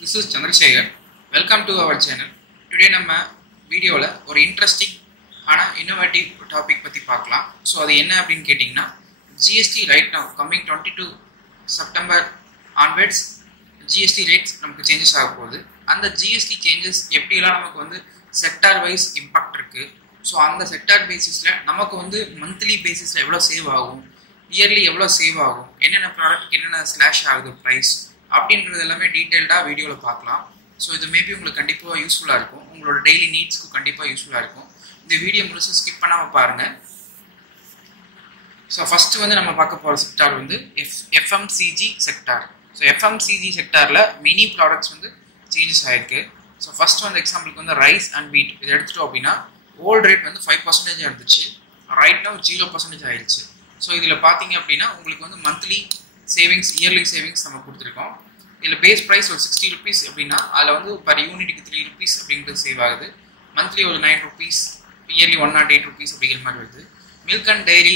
This is Chandrasekhar. Welcome to our channel. Today நம்ம வீடியோல ஒரு இன்ட்ரஸ்டிங் ஆனா இன்னோவேட்டிவ் டாபிக் பத்தி பார்க்கலாம். சோ அது என்ன அப்படினு கேட்டிங்கனா GST right now coming 22 September onwards GST rates நமக்கு changes ஆக போகுது. அந்த GST changes எப்படி எல்லாம் நமக்கு வந்து செக்டார் வைஸ் இம்பாக்ட் இருக்கு. சோ அந்த செக்டார் பேசிஸ்ல நமக்கு வந்து மந்த்லி பேசிஸ்ல எவ்வளவு சேவ் ஆகும், இயர்லி எவ்வளவு சேவ் ஆகும், என்னென்ன ப்ராடக்ட்க்கு என்னென்ன ஸ்லாஷ் ஆகுது பிரைஸ் அப்படின்றது எல்லாமே டீடைல்டா வீடியோல பார்க்கலாம். ஸோ இது மேபி உங்களுக்கு கண்டிப்பாக யூஸ்ஃபுல்லாக இருக்கும், உங்களோட டெய்லி நீட்ஸ்க்கு கண்டிப்பாக யூஸ்ஃபுல்லாக இருக்கும். இந்த வீடியோ முழுசு ஸ்கிப் பண்ணாமல் பாருங்கள். ஸோ ஃபர்ஸ்ட் வந்து நம்ம பார்க்க போகிற செக்டார் வந்து FMCG செக்டார். ஸோ FMCG செக்டாரில் மினி ப்ராடக்ட்ஸ் வந்து சேஞ்சஸ் ஆகிருக்கு. ஸோ ஃபர்ஸ்ட் வந்து எக்ஸாம்பிளுக்கு வந்து ரைஸ் அண்ட் வீட் இதை எடுத்துட்டோம் அப்படின்னா ஓல்ட் ரேட் வந்து 5% இருந்துச்சு, ரைட் நவ் 0% ஆயிடுச்சு. ஸோ இதில் பார்த்தீங்க அப்படின்னா உங்களுக்கு வந்து மந்த்லி சேவிங்ஸ், இயர்லி சேவிங்ஸ் நம்ம கொடுத்துருக்கோம். இதில் பேஸ் ப்ரைஸ் ஒரு 60 rupees அப்படின்னா அதில் வந்து பர் யூனிட்டுக்கு 3 rupees அப்படிங்கிறது சேவ் ஆகுது. மந்த்லி ஒரு 9 rupees, இயர்லி 108 rupees அப்படிங்கிற மாதிரி வருது. மில்க் அண்ட் டைரி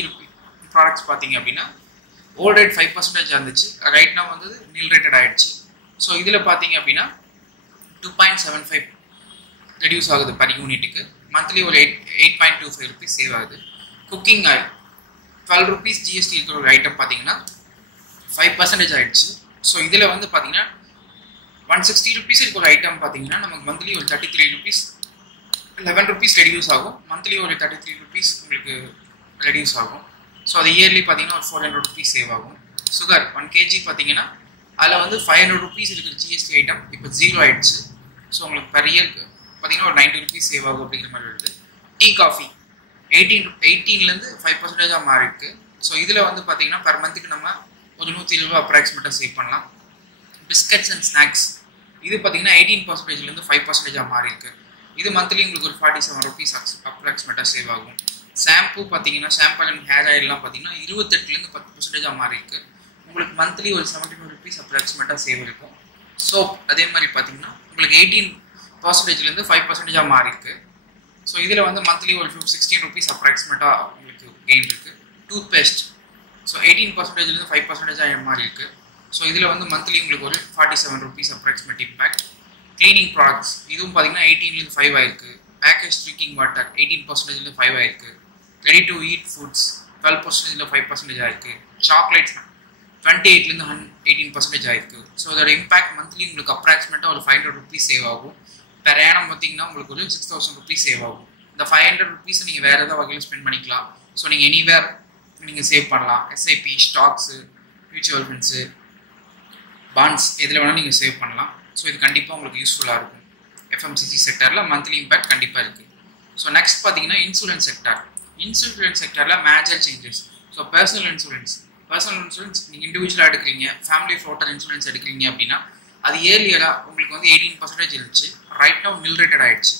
ப்ராடக்ட்ஸ் பார்த்தீங்க அப்படின்னா ஓல்ட் ரேட் 5% இருந்துச்சு, ரைட் நவ் வந்து நில் ரேட்டட் ஆகிடுச்சு. ஸோ இதில் பார்த்தீங்க அப்படின்னா 2.75 ரெடியூஸ் ஆகுது பர் யூனிட்டுக்கு, மந்த்லி ஒரு 8.25 rupees சேவ் ஆகுது. குக்கிங் ஆயில் 12 rupees GST இருக்கிற ஒரு ஐட்டம் பார்த்தீங்கன்னா 5% ஆயிடுச்சு. ஸோ இதில் வந்து பார்த்தீங்கன்னா 160 rupees இருக்கிற ஐட்டம் பார்த்தீங்கன்னா நமக்கு மந்த்லி ஒரு 33 rupees, 11 rupees ரெடியூஸ் ஆகும். மந்த்லி ஒரு 33 rupees உங்களுக்கு ரெடியூஸ் ஆகும். ஸோ அது இயர்லி பார்த்தீங்கன்னா ஒரு 400 rupees சேவ் ஆகும். சுகர் 1 kg பார்த்தீங்கன்னா அதில் வந்து 500 rupees இருக்கிற GST ஐட்டம் இப்போ 0 ஆயிடுச்சு. ஸோ உங்களுக்கு பெர் இயருக்கு பார்த்தீங்கன்னா ஒரு 90 rupees சேவ் ஆகும் அப்படிங்கிற மாதிரி வருது. டீ காஃபி 18லேருந்து 5% மாறி இருக்கு. ஸோ இதில் வந்து பார்த்தீங்கன்னா பெர் மந்த்துக்கு நம்ம ஒரு 120 ரூபா அப்ராக்சிமேட்டாக சேவ் பண்ணலாம். பிஸ்கட்ஸ் அண்ட் ஸ்நாக்ஸ் இது பார்த்தீங்கன்னா 18%லேருந்து 5% மாறி இருக்கு. இது மந்த்லி உங்களுக்கு ஒரு 47 rupees அப்ராக்சிமேட்டாக சேவ் ஆகும். ஷாம்பு பார்த்தீங்கன்னா ஷாம்பு அண்ட் ஹேர் ஆயிலெலாம் பார்த்தீங்கன்னா 28லேருந்து 10% மாறி இருக்கு. உங்களுக்கு மந்த்லி ஒரு 72 rupees அப்ராக்சிமேட்டாக சேவ் இருக்கும். சோப் அதே மாதிரி பார்த்தீங்கன்னா உங்களுக்கு 18%லேருந்து 5% மாறி இருக்கு. ஸோ இதில் வந்து மந்த்லி ஒரு 16 rupees அப்ராக்சிமேட்டாக உங்களுக்கு கெயின் இருக்குது. டூத் பேஸ்ட் ஸோ 18%லேருந்து 5% மாறி இருக்குது. ஸோ இதில் வந்து மந்த்லி உங்களுக்கு ஒரு 47 rupees approximate impact. Cleaning products இதுவும் பார்த்தீங்கன்னா 18லேருந்து 5 ஆயிருக்கு. பேக்கேஜ் ட்ரிங்கிங் வாட்டர் 18%லேருந்து 5 ஆயிருக்கு. ரெடி டு ஈட் ஃபுட்ஸ் 12%லேருந்து 5% ஆயிருக்கு. சாக்லேட்ஸ் 28லேருந்து 18% ஆயிருக்கு. ஸோ அதோட இம்பாக்ட் மந்த்லி உங்களுக்கு அப்ராக்சிமேட்டாக ஒரு 500 rupees சேவ் ஆகும். பெர் ஏனம் பார்த்தீங்கன்னா உங்களுக்கு ஒரு 6000 rupees சேவ் ஆகும். இந்த 500 rupees நீங்கள் வேறு ஏதாவது வகையில் ஸ்பெண்ட் பண்ணிக்கலாம். ஸோ நீங்கள் எனிவேர் நீங்கள் சேவ் பண்ணலாம். SIP, stocks, mutual funds, bonds எதில் வேணாலும் நீங்கள் சேவ் பண்ணலாம். ஸோ இது கண்டிப்பாக உங்களுக்கு யூஸ்ஃபுல்லாக இருக்கும். FMCG செக்டாரில் மந்த்லி இம்பாக்ட் கண்டிப்பாக இருக்குது. ஸோ நெக்ஸ்ட் பார்த்தீங்கன்னா இன்சூரன்ஸ் செக்டார். இன்சூரன்ஸ் செக்டாரில் major changes. So personal insurance நீங்கள் இண்டிவிஜுவலாக எடுக்கிறீங்க, ஃபேமிலி ஃப்ளோட்டர் இன்சூரன்ஸ் எடுக்கிறீங்க அப்படின்னா அது இயர்லியராக உங்களுக்கு வந்து 18% இருந்துச்சு, ரைட் நவ் நில் ரேட்டட் ஆயிடுச்சு.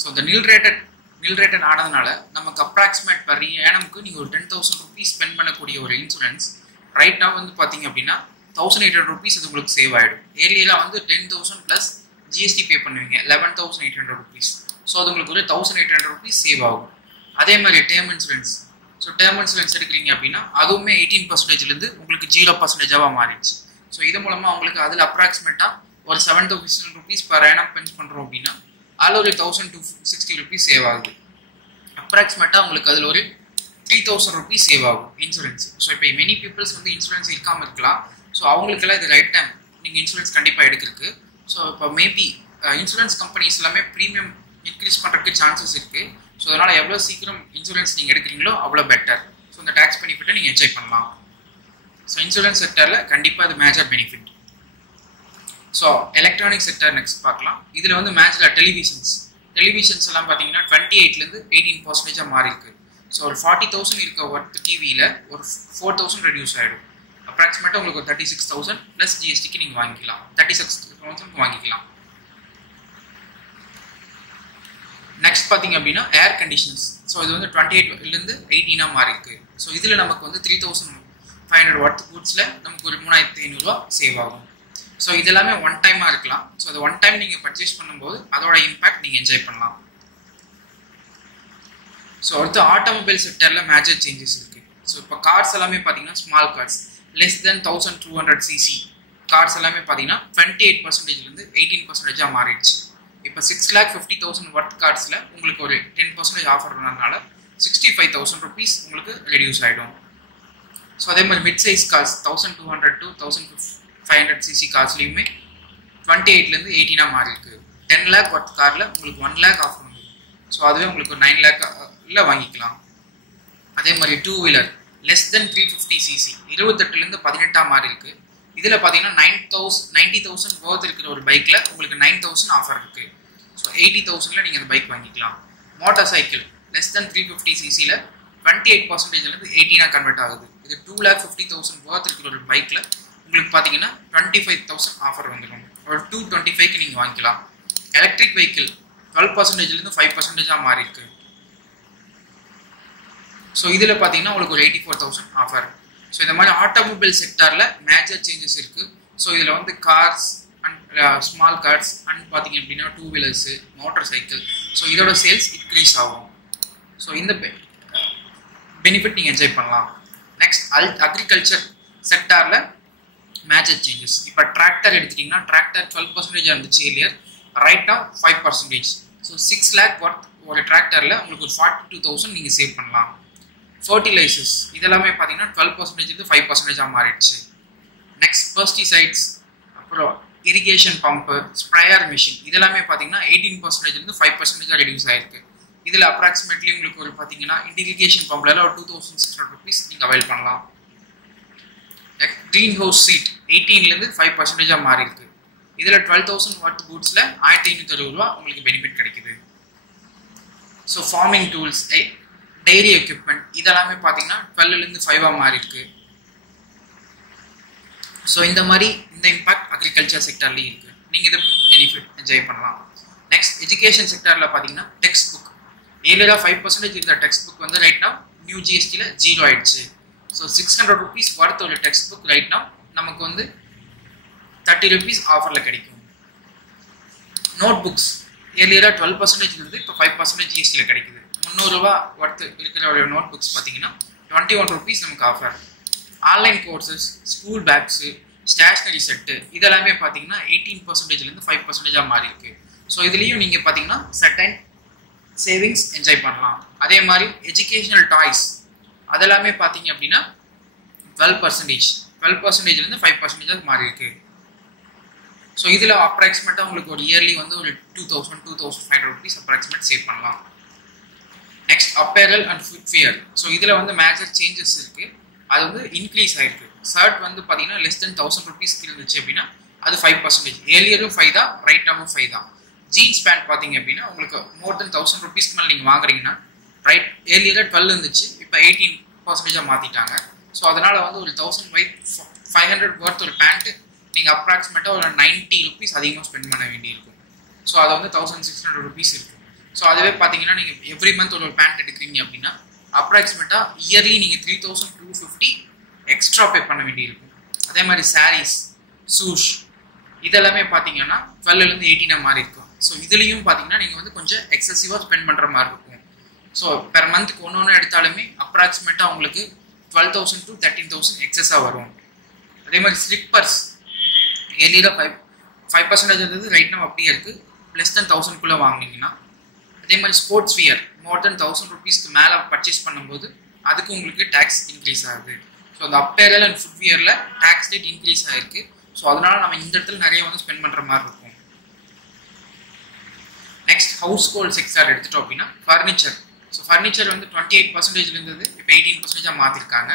ஸோ இந்த நில் ரேட்டட் ஆனதுனால நமக்கு அப்ராக்சிமேட் பர் ஏனமுக்கு நீங்கள் ஒரு 10,000 rupees ஸ்பெண்ட் பண்ணக்கூடிய ஒரு இன்சூரன்ஸ் ரைட் நவ் வந்து பார்த்தீங்க அப்படின்னா 1800 rupees இது உங்களுக்கு சேவ் ஆகிடும். ஏர்லியெல்லாம் வந்து 10,000 + GST பே பண்ணுவீங்க, 11,800 rupees. ஸோ அது உங்களுக்கு ஒரு 1,800 rupees சேவ் ஆகும். அதே மாதிரி term insurance. So term insurance எடுக்கிறீங்க அப்படின்னா அதுவுமே 18%லேருந்து உங்களுக்கு 0%ஆக மாறிடுச்சு. ஸோ இது மூலமாக உங்களுக்கு அதில் அப்ராக்சிமேட்டாக ஒரு 7,000 rupees பர் ஏனம் ஸ்பெண்ட் பண்ணுறோம் அப்படின்னா அதில் ஒரு 1,260 rupees சேவ் ஆகுது. அப்ராக்சிமேட்டாக உங்களுக்கு அதில் ஒரு 3,000 rupees சேவ் ஆகும் இன்சூரன்ஸ். ஸோ இப்போ மெனி பீப்புள்ஸ் வந்து இன்சூரன்ஸ் இருக்காமல் இருக்கலாம். ஸோ அவங்களுக்கெல்லாம் இது ரைட் டைம் நீங்கள் இன்சூரன்ஸ் கண்டிப்பாக எடுக்கிறதுக்கு. ஸோ இப்போ மேபி இன்சூரன்ஸ் கம்பெனிஸ் எல்லாமே ப்ரீமியம் இன்க்ரீஸ் பண்ணுறதுக்கு சான்சஸ் இருக்குது. ஸோ அதனால் எவ்வளோ சீக்கிரம் இன்சூரன்ஸ் நீங்கள் எடுக்கிறீங்களோ அவ்வளோ பெட்டர். ஸோ இந்த டேக்ஸ் பெனிஃபிட்டை நீங்கள் என்ஜாய் பண்ணலாம். ஸோ இன்சூரன்ஸ் செக்டரில் கண்டிப்பாக அது major benefit. So electronic sector next பார்க்கலாம். இதில் வந்து மேஜர் டெலிவிஷன்ஸ் எல்லாம் பார்த்தீங்கன்னா 28லேருந்து 18% மாறி இருக்கு. ஸோ ஒரு 40,000 இருக்க ஒர்த் டிவியில் ஒரு 4,000 ரெடியூஸ் ஆகிடும். அப்ராக்சிமேட்டாக உங்களுக்கு ஒரு 36,000 + GSTக்கு நீங்கள் வாங்கிக்கலாம், 36,000 வாங்கிக்கலாம். நெக்ஸ்ட் பார்த்தீங்க அப்படின்னா ஏர் கண்டிஷன்ஸ். ஸோ இது வந்து 28லேருந்து 18 மாறி இருக்கு. ஸோ இதில் நமக்கு வந்து 3,500 ஒர்த் குட்ஸில் நமக்கு ஒரு 3,500 சேவ் ஆகும். ஸோ இது எல்லாமே ஒன் டைமாக இருக்கலாம். ஸோ அது ஒன் டைம் நீங்கள் பர்ச்சேஸ் பண்ணும்போது அதோட இம்பாக்ட் நீங்கள் என்ஜாய் பண்ணலாம். ஸோ அடுத்து ஆட்டோமொபைல் செக்டரில் மேஜர் சேஞ்சஸ் இருக்குது. ஸோ இப்போ கார்ஸ் எல்லாமே பார்த்தீங்கன்னா small cars less than 1200 cc cars எல்லாமே பார்த்தீங்கன்னா 28%லேருந்து 18% மாறிடுச்சு. இப்போ 6,50,000 ஒர்த் கார்ட்ஸில் உங்களுக்கு ஒரு 10% ஆஃபர் பண்ணதுனால 65,000 rupees உங்களுக்கு ரெடியூஸ் ஆகிடும். ஸோ அதே மாதிரி mid size cars 1200 to 1500 cc கார்ஸ்லையுமே 28லேருந்து 18 மாறி இருக்கு. 10 lakh ஒர்த் காரில் உங்களுக்கு 1 lakh ஆஃபர் வந்து, ஸோ அதுவே உங்களுக்கு 9 lakh வாங்கிக்கலாம். அதே மாதிரி two wheeler less than 350 cc 28லேருந்து 18 மாறி இருக்கு. இதில் பார்த்தீங்கன்னா 90,000 worth இருக்கிற ஒரு பைக்கில் உங்களுக்கு 9,000 ஆஃபர் இருக்கு. ஸோ 80,000ல் நீங்கள் அந்த பைக் வாங்கிக்கலாம். Motor cycle less than 350 cc 28%லேருந்து 18 convert ஆகுது. இது 2,50,000 worth இருக்கிற ஒரு பைக்கில் உங்களுக்கு பார்த்தீங்கன்னா 25,000 ஆஃபர் வந்துடும். ஒரு 225க்கு நீங்கள் வாங்கிக்கலாம். எலக்ட்ரிக் வெஹிக்கிள் 12%லேருந்து 5% மாறி இருக்கு. ஸோ இதில் பார்த்தீங்கன்னா உங்களுக்கு ஒரு 84,000 ஆஃபர். ஸோ இந்த மாதிரி ஆட்டோமொபைல் செக்டாரில் மேஜர் சேஞ்சஸ் இருக்குது. ஸோ இதில் வந்து cars and small cars and பார்த்தீங்க அப்படின்னா two wheelers, motorcycle, so இதோட சேல்ஸ் இன்க்ரீஸ் ஆகும். ஸோ இந்த பெனிஃபிட் நீங்கள் என்ஜாய் பண்ணலாம். நெக்ஸ்ட் அக்ரிகல்ச்சர் செக்டாரில் மேஜர் சேஞ்சஸ். இப்போ டிராக்டர் எடுத்துட்டிங்கன்னா டிராக்டர் 12% இருந்துச்சு earlier, right now 5%. So 6 lakh worth ஒரு டிராக்டரில் உங்களுக்கு ஒரு 42,000 நீங்கள் சேவ் பண்ணலாம். ஃபர்டிலைசர்ஸ் இதெல்லாமே பார்த்தீங்கன்னா 12%லேருந்து 5% மாறிடுச்சு. நெக்ஸ்ட் பெஸ்டிசைட்ஸ், அப்புறம் இரிகேஷன் பம்பு, ஸ்ப்ரேயர் மிஷின் இதெல்லாமே பார்த்தீங்கன்னா 18%லேருந்து 5% ரெடியூஸ் ஆயிருக்கு. இதில் அப்ராக்சிமேட்லி உங்களுக்கு ஒரு பார்த்தீங்கன்னா இரிகேஷன் பம்பில் ஒரு 2,600 rupees நீங்கள் அவைல் பண்ணலாம். க்ரீன் ஹவுஸ் சீட் 18லேருந்து 5% மாறி இருக்கு. இதில் 12,000 ஒர்த் கூட்ஸில் 1,560 ரூபா உங்களுக்கு பெனிஃபிட் கிடைக்குது. So farming tools, dairy equipment இதெல்லாமே பார்த்தீங்கன்னா 12லேருந்து 5 மாறி இருக்கு. ஸோ இந்த மாதிரி இந்த இம்பாக்ட் அக்ரிகல்ச்சர் செக்டர்லேயும் இருக்கு. நீங்கள் இதை பெனிஃபிட் என்ஜாய் பண்ணலாம். நெக்ஸ்ட் எஜுகேஷன் செக்டரில் பார்த்தீங்கன்னா டெக்ஸ்ட் புக் ஏர்லியராக 5% இருந்த டெக்ஸ்ட் புக் வந்து ரைட் நவ் நியூ ஜிஎஸ்டியில் 0 ஆயிடுச்சு. ஸோ 600 rupees ஒர்த் ஒரு டெக்ஸ்ட் புக் ரைட் நவ் நமக்கு வந்து 30 rupees ஆஃபரில் கிடைக்கும். நோட் புக்ஸ் ஏர்லியராக 12% இருந்து இப்போ 5% ஜிஎஸ்டியில் கிடைக்குது. 300 ரூபா ஒர்த்து இருக்கிற ஒரு நோட் புக்ஸ் பார்த்தீங்கன்னா 21 rupees நமக்கு offer. Online courses, school bags, stationery set இதெல்லாமே பார்த்தீங்கன்னா 18%லேருந்து 5% மாறி இருக்கு. ஸோ இதுலேயும் நீங்கள் பார்த்தீங்கன்னா சர்டன் சேவிங்ஸ் என்ஜாய் பண்ணலாம். அதே மாதிரி எஜுகேஷனல் டாய்ஸ் அதெல்லாமே பார்த்தீங்க அப்படின்னா 12%லேருந்து 5% மாறி இருக்கு. ஸோ இதில் அப்ராக்சிமேட்டாக உங்களுக்கு ஒரு இயர்லி வந்து ஒரு 2,500 rupees அப்ராக்சிமேட் சேவ் பண்ணலாம். Next apparel and footwear. So இதில் வந்து மேஜர் சேஞ்சஸ் இருக்குது. அது வந்து இன்க்ரீஸ் ஆகிருக்கு. ஷர்ட் வந்து பார்த்தீங்கன்னா லெஸ் தென் 1,000 rupees இருந்துச்சு அப்படின்னா அது 5%. ஏர்லியரும் 5 தான், ரைட் நவும் 5 தான். ஜீன்ஸ் பேண்ட் பார்த்தீங்க அப்படின்னா உங்களுக்கு மோர் தென் 1,000 rupees மேலே நீங்கள் வாங்குறீங்கன்னா ரைட் ஏர்லியராக 12 இருந்துச்சு, இப்போ 18% மாற்றிட்டாங்க. ஸோ அதனால் வந்து ஒரு 1,500 ஒர்த் ஒரு பேண்ட்டு நீங்கள் அப்ராக்சிமேட்டாக ஒரு 90 rupees அதிகமாக ஸ்பெண்ட் பண்ண வேண்டியிருக்கும். ஸோ அது வந்து 1,600 rupees இருக்குது. ஸோ அதுவே பார்த்தீங்கன்னா நீங்கள் எவ்ரி மந்த் ஒரு பேண்ட் எடுக்கிறீங்க அப்படின்னா அப்ராக்சிமேட்டாக இயர்லி நீங்கள் 3,250 எக்ஸ்ட்ரா பே பண்ண வேண்டியிருக்கும். அதே மாதிரி சாரீஸ், ஷூஸ் இதெல்லாமே பார்த்தீங்கன்னா 12லேருந்து 18 மாறி இருக்கும். ஸோ இதுலேயும் பார்த்தீங்கன்னா நீங்கள் வந்து கொஞ்சம் எக்ஸசிவாக ஸ்பெண்ட் பண்ணுற மாதிரி இருக்கும். ஸோ பெர் மந்த்துக்கு ஒன்று எடுத்தாலுமே அப்ராக்சிமேட்டாக உங்களுக்கு 12,000 to 13,000 எக்ஸஸாக வரும். அதே மாதிரி ஸ்லிப்பர்ஸ் ஏர்லியராக 5% இருந்தது, ரைட் நவ் அப்படியே இருக்குது, லெஸ் தென் 1,000 வாங்கினீங்கன்னா. அதே மாதிரி ஸ்போர்ட்ஸ் வியர் மோர் தென் 1,000 rupeesக்கு மேலே பர்ச்சேஸ் பண்ணும்போது அதுக்கு உங்களுக்கு டேக்ஸ் இன்க்ரீஸ் ஆகுது. ஸோ அந்த அப்பேரல் அண்ட் ஃபுட்வியரில் டேக்ஸ் ரேட் இன்க்ரீஸ் ஆகிருக்கு. ஸோ அதனால நம்ம இந்த இடத்துல நிறைய வந்து ஸ்பெண்ட் பண்ணுற மாதிரி இருக்கும். நெக்ஸ்ட் ஹவுஸ் ஹோல்ட் செக்டார் எடுத்துட்டோம் அப்படின்னா ஃபர்னிச்சர். ஸோ ஃபர்னிச்சர் வந்து 28% இருந்தது, இப்போ 18% மாற்றிருக்காங்க.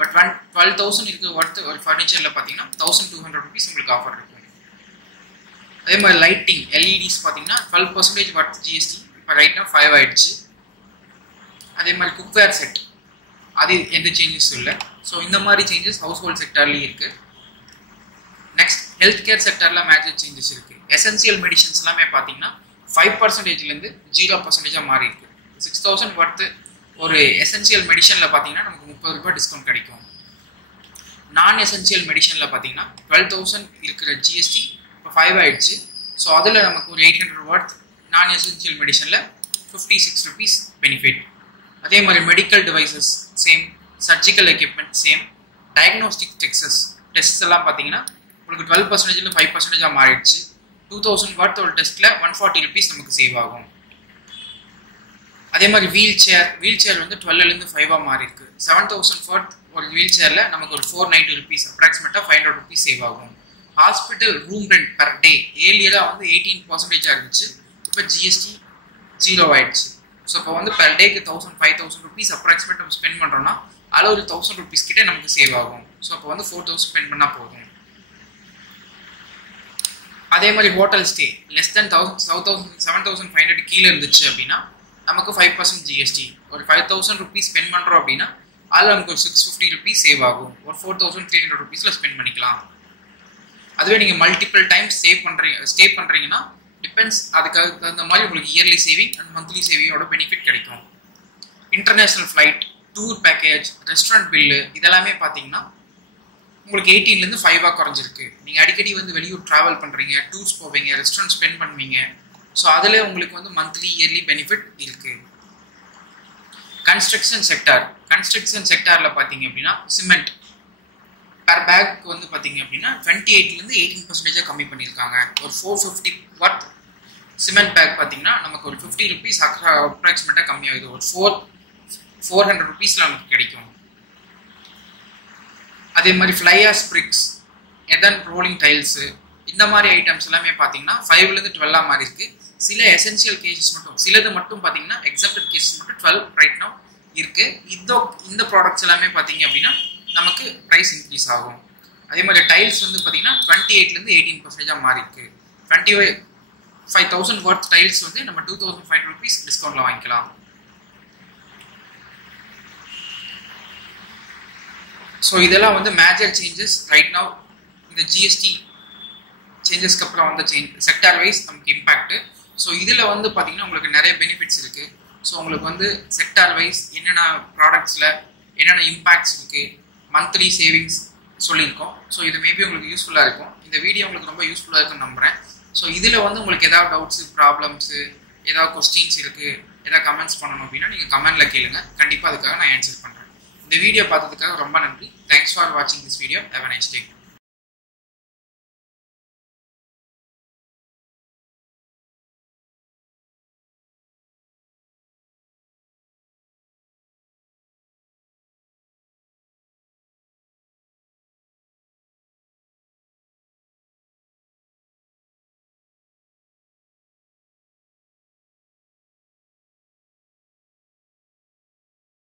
பட் 12,000 இருக்கிற ஒர்த்து ஒரு ஃபர்னிச்சரில் பார்த்தீங்கன்னா 1,200 rupees உங்களுக்கு ஆஃபர் இருக்கும். அதே மாதிரி லைட்டிங், எல்இடிஸ் பார்த்தீங்கன்னா 12% ஒர்த் ஜிஎஸ்டி, இப்போ ரைட் நவ் 5 ஆயிடுச்சு. அதே மாதிரி குக்வேர் செட் அது எந்த சேஞ்சஸும் இல்லை. ஸோ இந்த மாதிரி சேஞ்சஸ் ஹவுஸ் ஹோல்ட் செக்டார்லேயும் இருக்குது. நெக்ஸ்ட் ஹெல்த் கேர் செக்டரில் மேஜர் சேஞ்சஸ் இருக்குது. எசென்சியல் மெடிசன்ஸ் எல்லாமே பார்த்தீங்கன்னா 5%லேருந்து 0% மாறி இருக்கு. 6,000 ஒர்த்து ஒரு எசென்சியல் மெடிசனில் பார்த்தீங்கன்னா நமக்கு 30 ரூபாய் டிஸ்கவுண்ட் கிடைக்கும். நான் எசென்சியல் மெடிசனில் பார்த்தீங்கன்னா 12,000 இருக்கிற ஜிஎஸ்டி இப்போ 5 ஆயிடுச்சு. ஸோ அதில் நமக்கு ஒரு 800 ஒர்த் நான் எசென்சியல் மெடிசனில் 56 rupees பெனிஃபிட். அதே மாதிரி medical devices same, surgical equipment same, diagnostic test எல்லாம் பார்த்தீங்கன்னா உங்களுக்கு 12% 5% மாறிடுச்சு. 2000 வாட் ஒரு டெஸ்ட்டில் 140 ருபீஸ் நமக்கு சேவ் ஆகும். அதே மாதிரி வீல் சேர் வந்து 12லேருந்து 5 மாறி இருக்கு. 7000 வாட் ஒரு வீல் சேரில் நமக்கு ஒரு 490 ருபீஸ் அப்ராக்சிமேட்டாக 500 ருபீஸ் சேவ் ஆகும். Hospital room rent per day ஏர்லியராக வந்து 18% இருந்துச்சு. இப்போ ஜிஎஸ்டி 0 ஆயிடுச்சு. ஸோ இப்போ வந்து பெர் டேக்கு 5,000 ருபீஸ் அப்ராக்சிமேட் நம்ம ஸ்பெண்ட் பண்ணுறோம்னா அதில் ஒரு 1000 ருபீஸ் கிட்டே நமக்கு சேவ் ஆகும். ஸோ அப்போ வந்து 4000 ஸ்பெண்ட் பண்ணால் போதும். அதே மாதிரி ஹோட்டல் ஸ்டே லெஸ் தென் 7,500 கீழே இருந்துச்சு அப்படின்னா நமக்கு 5% ஜிஎஸ்டி. ஒரு 5,000 ருபீஸ் ஸ்பெண்ட் பண்ணுறோம் அப்படின்னா அதில் நமக்கு ஒரு 650 ருபீஸ் சேவ் ஆகும். ஒரு 4,300 ருபீஸில் ஸ்பெண்ட் பண்ணிக்கலாம். அதுவே நீங்கள் மல்டிபிள் டைம்ஸ் ஸ்டே பண்ணுறீங்கன்னா டிபெண்ட்ஸ், அதுக்காக தகுந்த மாதிரி உங்களுக்கு இயர்லி சேவிங் அண்ட் மந்த்லி சேவிங்கோட பெனிஃபிட் கிடைக்கும். International flight, tour package, restaurant bill இதெல்லாமே பார்த்தீங்கன்னா உங்களுக்கு 18லேருந்து 5 குறைஞ்சிருக்கு. நீங்கள் அடிக்கடி வந்து வெளியூர் ட்ராவல் பண்ணுறீங்க, டூர்ஸ் போவீங்க, ரெஸ்டாரண்ட் ஸ்பெண்ட் பண்ணுவீங்க. ஸோ அதில் உங்களுக்கு வந்து மந்த்லி இயர்லி பெனிஃபிட் இருக்குது. கன்ஸ்ட்ரக்ஷன் செக்டாரில் பார்த்தீங்க அப்படின்னா சிமெண்ட் பர் பேக் வந்து பார்த்தீங்க அப்படின்னா 28லேருந்து 18% கம்மி பண்ணியிருக்காங்க. ஒரு 450 வாட் சிமெண்ட் பேக் பார்த்தீங்கன்னா நமக்கு ஒரு 50 ருபீஸ் அப்ராக்சிமேட்டாக கம்மியாகுது. ஒரு 400 ருபீஸில் நமக்கு கிடைக்கும். அதே மாதிரி ஃப்ளையாஸ் பிரிக்ஸ், எதன் ரோலிங் டைல்ஸு இந்த மாதிரி ஐட்டம்ஸ் எல்லாமே பார்த்தீங்கன்னா 5லேருந்து 12 மாதிரி இருக்குது. சில எசென்சியல் கேசஸ் மட்டும், சிலது மட்டும் பார்த்தீங்கன்னா எக்ஸப்டட் கேசஸ் மட்டும் 12 ரைட் நவ் இருக்குது. இந்த ப்ராடக்ட்ஸ் எல்லாமே பார்த்தீங்க அப்படின்னா நமக்கு ப்ரைஸ் இன்க்ரீஸ் ஆகும். அதே மாதிரி டைல்ஸ் வந்து பார்த்தீங்கன்னா 28லேருந்து 18% மாறி இருக்கு. 25,000 வாட் டைல்ஸ் வந்து நம்ம 2,500 ருபீஸ் டிஸ்கவுண்ட்ல வாங்கிக்கலாம். ஸோ இதெல்லாம் வந்து மேஜர் சேஞ்சஸ் ரைட் நவ். இந்த ஜிஎஸ்டி சேஞ்சஸ்க்கு அப்புறம் வந்த செக்டார் வைஸ் நமக்கு இம்பாக்ட். ஸோ இதில் வந்து பார்த்தீங்கன்னா உங்களுக்கு நிறைய பெனிஃபிட்ஸ் இருக்கு. ஸோ உங்களுக்கு வந்து செக்டார் வைஸ் என்னென்ன ப்ராடக்ட்ஸில் என்னென்ன இம்பாக்ட்ஸ் இருக்கு, மந்த்லி சேவிங்ஸ் சொல்லியிருக்கோம். ஸோ இது மேபி உங்களுக்கு யூஸ்ஃபுல்லாக இருக்கும். இந்த வீடியோ உங்களுக்கு ரொம்ப யூஸ்ஃபுல்லாக இருக்குன்னு நம்புகிறேன். ஸோ இதில் வந்து உங்களுக்கு ஏதாவது டவுட்ஸு, ப்ராப்ளம்ஸு, ஏதாவது கொஸ்டின்ஸ் இருக்குது, ஏதாவது கமெண்ட்ஸ் பண்ணணும் அப்படின்னா நீங்கள் கமெண்ட்டில் கேளுங்க. கண்டிப்பாக அதுக்காக நான் ஆன்சர் பண்ணுறேன். இந்த வீடியோ பார்த்ததுக்காக ரொம்ப நன்றி. தேங்க்ஸ் ஃபார் வாட்சிங் this video. Have a nice day.